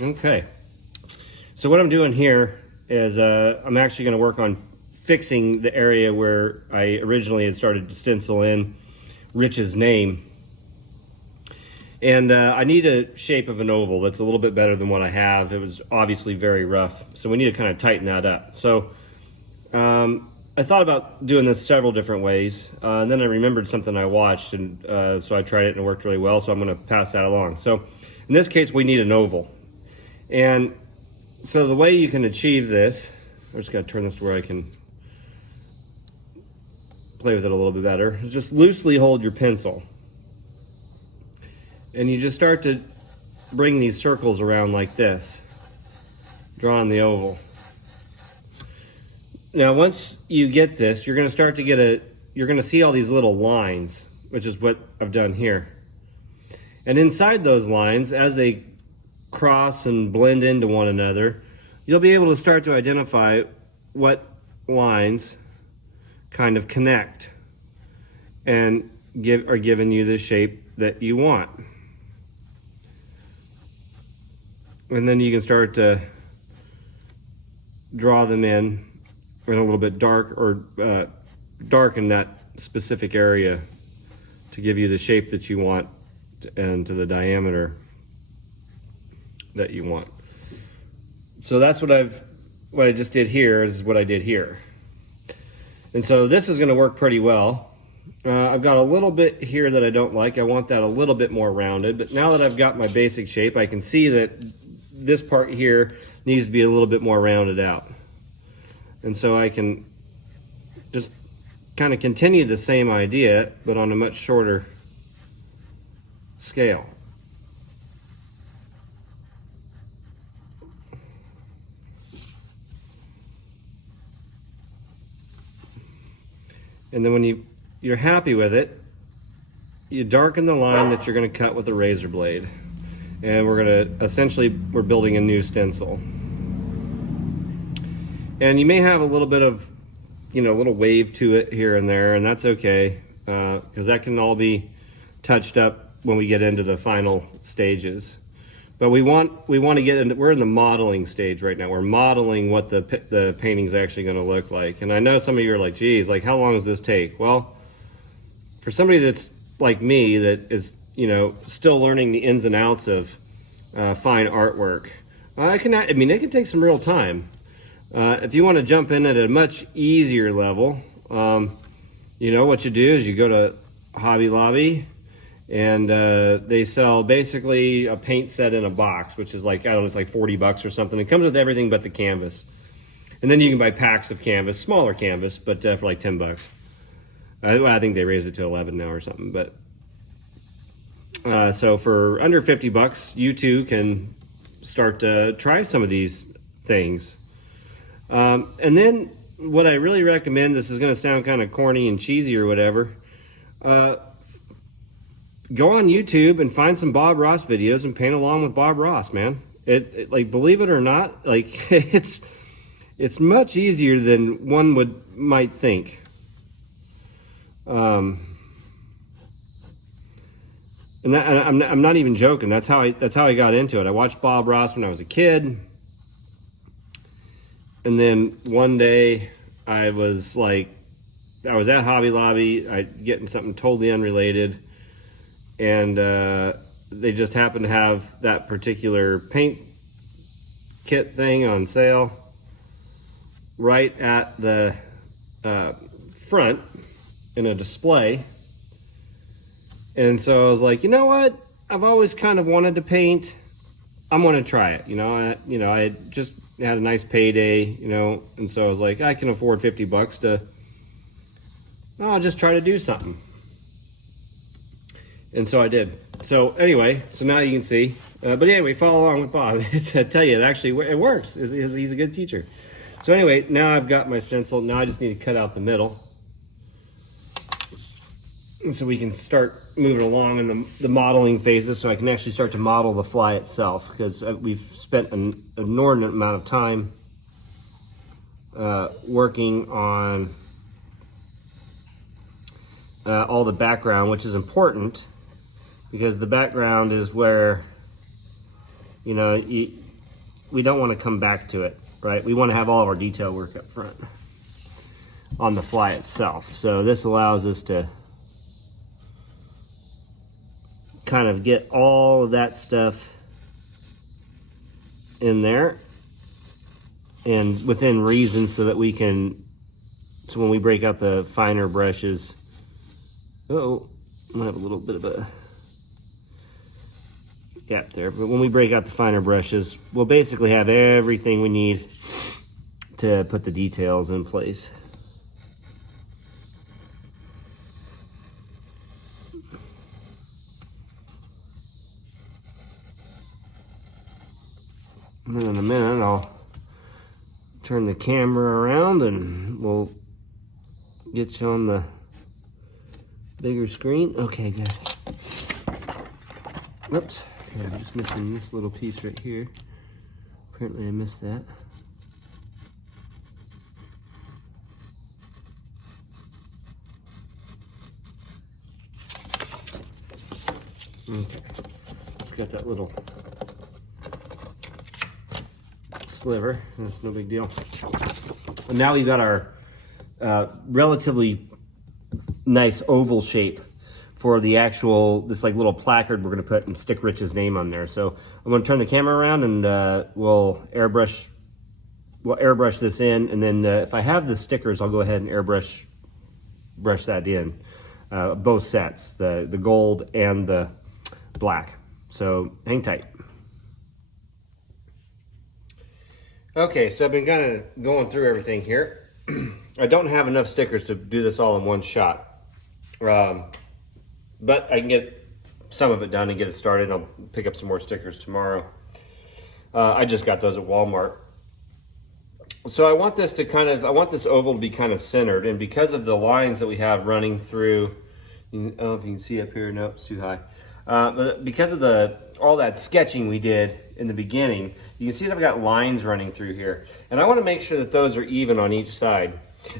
Okay, so what I'm doing here is I'm actually going to work on fixing the area where I originally had started to stencil in Rich's name. And I need a shape of an oval that's a little bit better than what I have. It was obviously very rough, so we need to kind of tighten that up. So I thought about doing this several different ways, and then I remembered something I watched, and so I tried it and it worked really well, so I'm going to pass that along. So in this case, we need an oval. And so the way you can achieve this, I just got to turn this to where I can play with it a little bit better, is just loosely hold your pencil. And you just start to bring these circles around like this, drawing the oval. Now, once you get this, you're going to start to get you're going to see all these little lines, which is what I've done here. And inside those lines, as they cross and blend into one another, you'll be able to start to identify what lines kind of connect and are giving you the shape that you want. And then you can start to draw them in a little bit dark, or darken that specific area to give you the shape that you want and to the diameter that you want. So that's what I just did here is what I did here. And so this is going to work pretty well. I've got a little bit here that I don't like. I want that a little bit more rounded, but now that I've got my basic shape, I can see that this part here needs to be a little bit more rounded out. And so I can just kind of continue the same idea, but on a much shorter scale. And then when you're happy with it, you darken the line that you're going to cut with a razor blade. And we're going to, essentially, we're building a new stencil. And you may have a little bit of, a little wave to it here and there, and that's okay, because that can all be touched up when we get into the final stages. But we want to get into, we're in the modeling stage right now. We're modeling what the painting's actually going to look like. And I know some of you are like, geez, like how long does this take? Well, for somebody that's like me, that is, still learning the ins and outs of fine artwork, it can take some real time. If you want to jump in at a much easier level, what you do is you go to Hobby Lobby, and they sell basically a paint set in a box, which is like, I don't know, it's like $40 or something. It comes with everything but the canvas. And then you can buy packs of canvas, smaller canvas, but for like $10. I think they raised it to 11 now or something. But so for under $50, you too can start to try some of these things. And then what I really recommend, this is going to sound kind of corny and cheesy or whatever, go on YouTube and find some Bob Ross videos and paint along with Bob Ross, man. It like, believe it or not, like it's much easier than one might think. And I'm not even joking. That's how I got into it. I watched Bob Ross when I was a kid. And then one day I was at Hobby Lobby, getting something totally unrelated. And they just happened to have that particular paint kit thing on sale right at the front in a display. And so I was like, you know what? I've always kind of wanted to paint. I'm going to try it. I had just had a nice payday, and so I was like, I can afford $50 I'll just try to do something. And so I did. So anyway, so now you can see. But anyway, follow along with Bob. I tell you, it works. He's a good teacher. So anyway, now I've got my stencil. Now I just need to cut out the middle. And so we can start moving along in the modeling phases, so I can actually start to model the fly itself, because we've spent an inordinate amount of time working on all the background, which is important, because the background is where You know, we don't want to come back to it, right? We want to have all of our detail work up front on the fly itself. So this allows us to kind of get all of that stuff in there and within reason, so that we can, so when we break out the finer brushes, oh, I might have a little bit of a gap there, but when we break out the finer brushes, we'll basically have everything we need to put the details in place. And then in a minute, I'll turn the camera around and we'll get you on the bigger screen. Okay, good. Whoops, okay, I'm just missing this little piece right here. Apparently I missed that. Okay, it's got that little sliver, that's no big deal. And now we've got our relatively nice oval shape for the actual, this like little placard we're gonna put and stick Rich's name on there. So I'm gonna turn the camera around and we'll airbrush this in, and then if I have the stickers, I'll go ahead and brush that in, both sets, the gold and the black. So hang tight. Okay, so I've been kind of going through everything here. I don't have enough stickers to do this all in one shot. But I can get some of it done and get it started. I'll pick up some more stickers tomorrow. I just got those at Walmart. So I want this to I want this oval to be kind of centered, and because of the lines that we have running through, I don't know if you can see up here, nope, it's too high. But because of all that sketching we did in the beginning, you can see that I've got lines running through here. And I want to make sure that those are even on each side.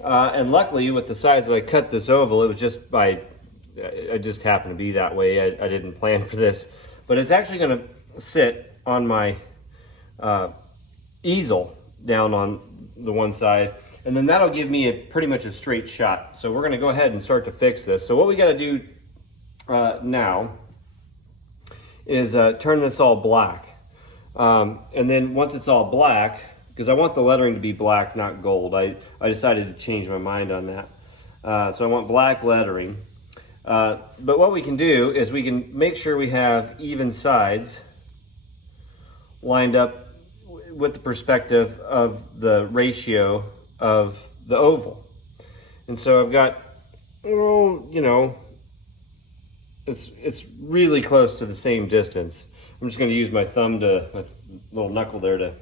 And luckily, with the size that I cut this oval, it was just it just happened to be that way. I didn't plan for this. But it's actually going to sit on my easel down on the one side. And then that'll give me pretty much a straight shot. So we're going to go ahead and start to fix this. So what we got to do now is turn this all black. And then once it's all black, because I want the lettering to be black, not gold. I decided to change my mind on that. So I want black lettering. But what we can do is we can make sure we have even sides lined up with the perspective of the ratio of the oval. And so I've got, you know, it's really close to the same distance. I'm just going to use my thumb my little knuckle there to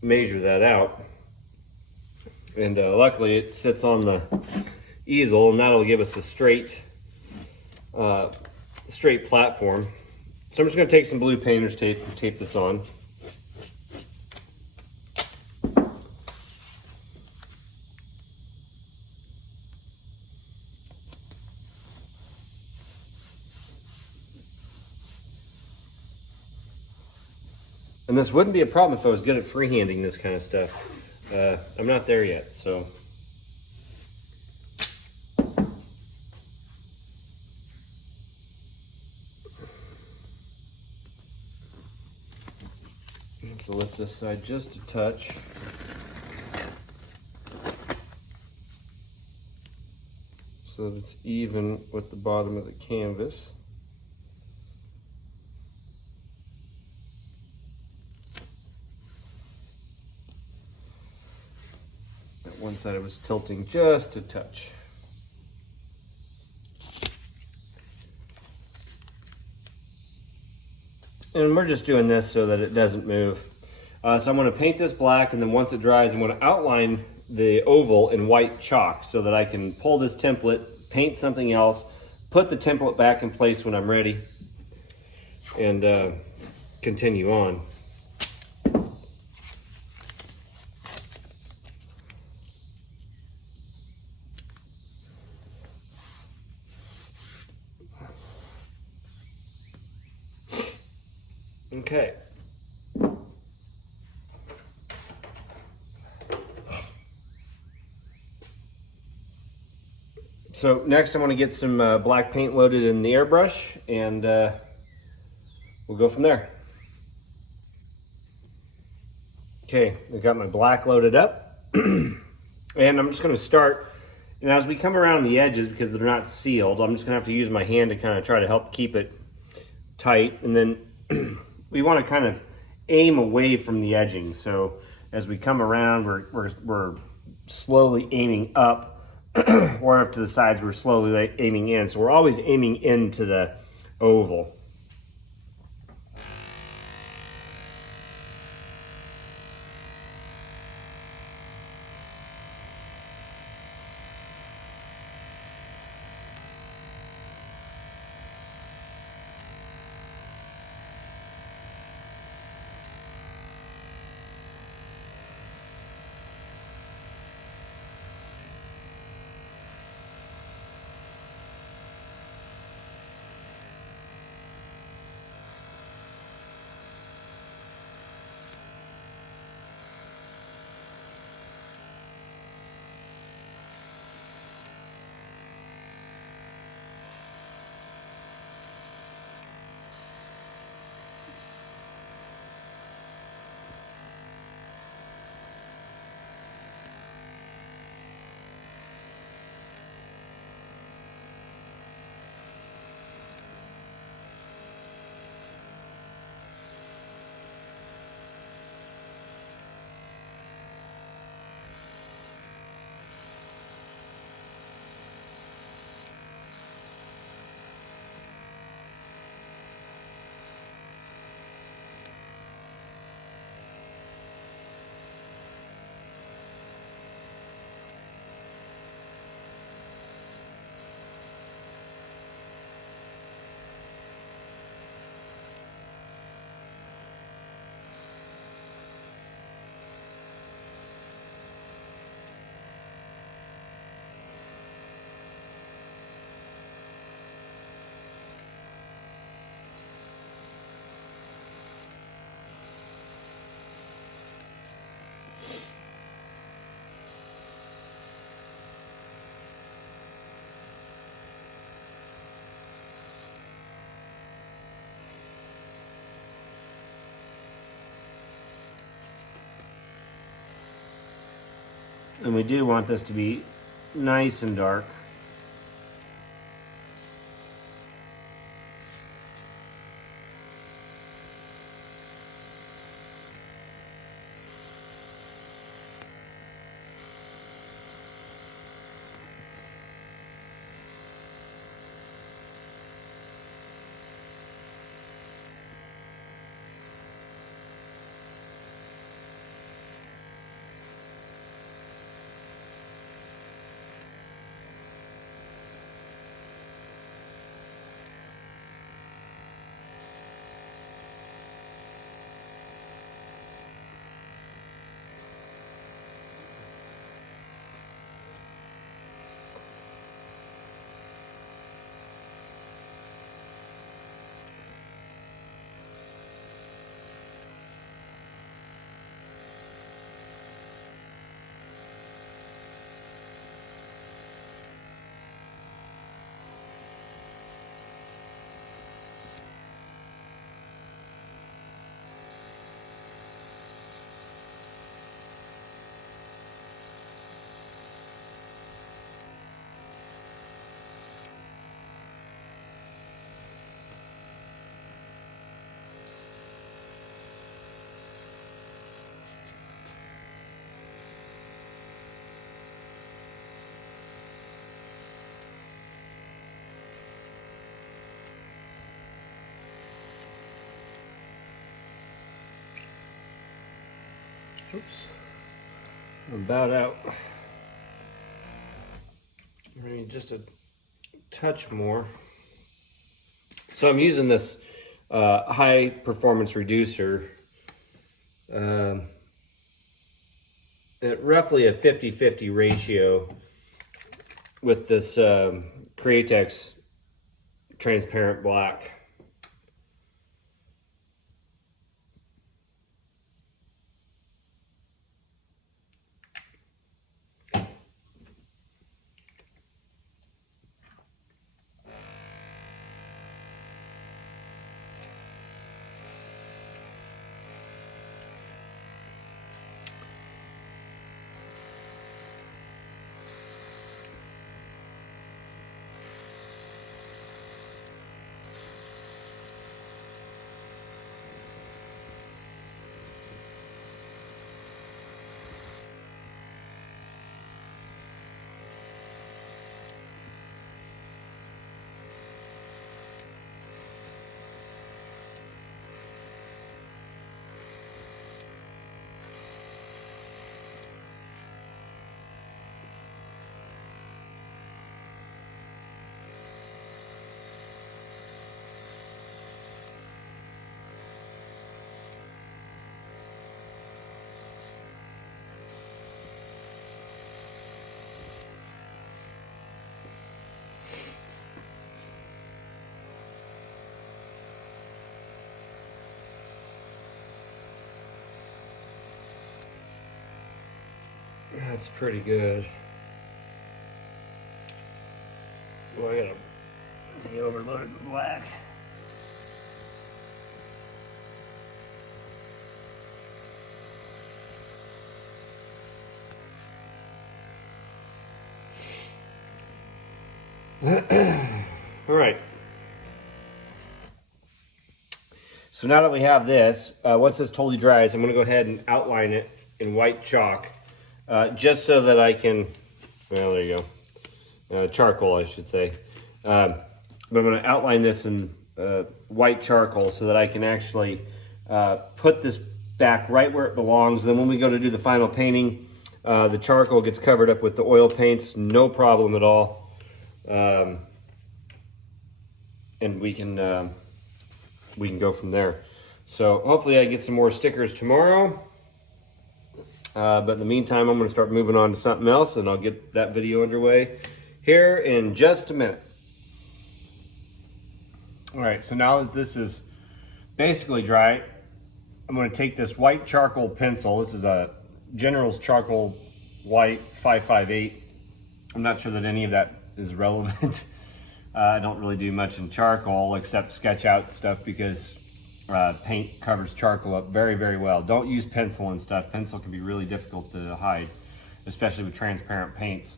measure that out. And luckily it sits on the easel, and that'll give us a straight platform. So I'm just going to take some blue painter's tape and tape this on. And this wouldn't be a problem if I was good at freehanding this kind of stuff. I'm not there yet, so. To lift this side just a touch. So that it's even with the bottom of the canvas. That one side I was tilting just a touch. And we're just doing this so that it doesn't move. So I'm going to paint this black, and then once it dries, I'm going to outline the oval in white chalk so that I can pull this template, paint something else, put the template back in place when I'm ready, and continue on. Okay. So next I want to get some black paint loaded in the airbrush, and we'll go from there. Okay, I've got my black loaded up, and I'm just going to start, and as we come around the edges, because they're not sealed, I'm just going to have to use my hand to kind of try to help keep it tight, and then we want to kind of aim away from the edging. So as we come around, we're slowly aiming up, or up to the sides, we're slowly aiming in. So we're always aiming into the oval. And we do want this to be nice and dark. Oops, I'm about out. I need just a touch more. So I'm using this high performance reducer at roughly a 50-50 ratio with this Createx transparent black. That's pretty good. Well, I gotta be overloaded with black. All right. So now that we have this, once this totally dries, I'm going to go ahead and outline it in white chalk, just so that I can, well, there you go, charcoal, I should say. But I'm going to outline this in white charcoal so that I can actually put this back right where it belongs. Then when we go to do the final painting, the charcoal gets covered up with the oil paints, no problem at all. And we can go from there. So hopefully I get some more stickers tomorrow. But in the meantime, I'm going to start moving on to something else, and I'll get that video underway here in just a minute. All right, so now that this is basically dry, I'm going to take this white charcoal pencil. This is a General's Charcoal White 558. I'm not sure that any of that is relevant. I don't really do much in charcoal except sketch out stuff because paint covers charcoal up very, very well. Don't use pencil and stuff. Pencil can be really difficult to hide, especially with transparent paints.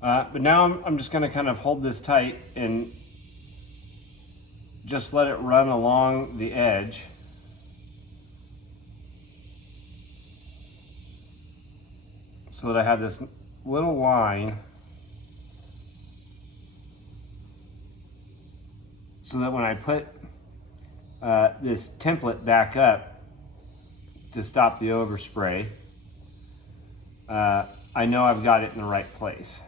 But now I'm just going to kind of hold this tight and just let it run along the edge. So that I have this little line, so that when I put this template back up to stop the overspray, I know I've got it in the right place.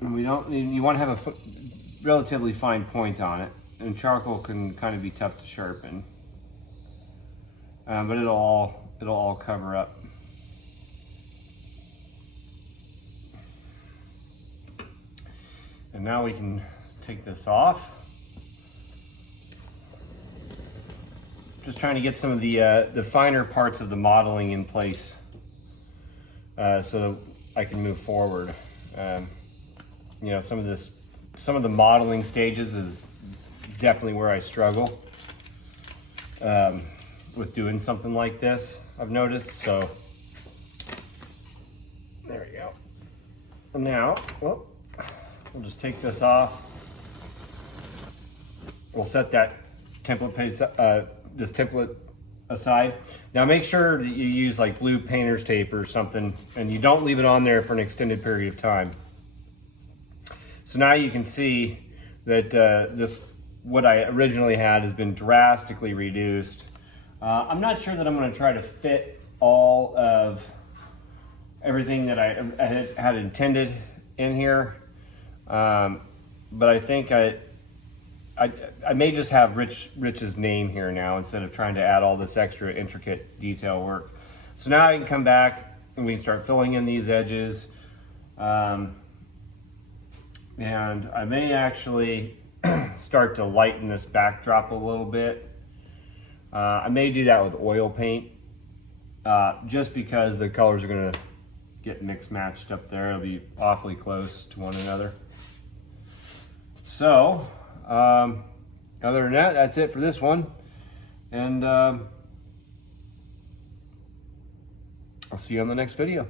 And you want to have a relatively fine point on it, and charcoal can kind of be tough to sharpen, but it'll all cover up. And now we can take this off. Just trying to get some of the finer parts of the modeling in place so that I can move forward. You know, some of the modeling stages is definitely where I struggle with doing something like this, I've noticed. So there we go. And now, well, we'll just take this off. We'll set that template page, this template aside. Now make sure that you use like blue painter's tape or something, and you don't leave it on there for an extended period of time. So now you can see that what I originally had has been drastically reduced. I'm not sure that I'm going to try to fit all of everything that I had intended in here. But I think I may just have Rich's name here now instead of trying to add all this extra intricate detail work. So now I can come back and we can start filling in these edges. And I may actually start to lighten this backdrop a little bit. I may do that with oil paint, just because the colors are gonna get mixed matched up there. It'll be awfully close to one another. So, other than that, that's it for this one. And I'll see you on the next video.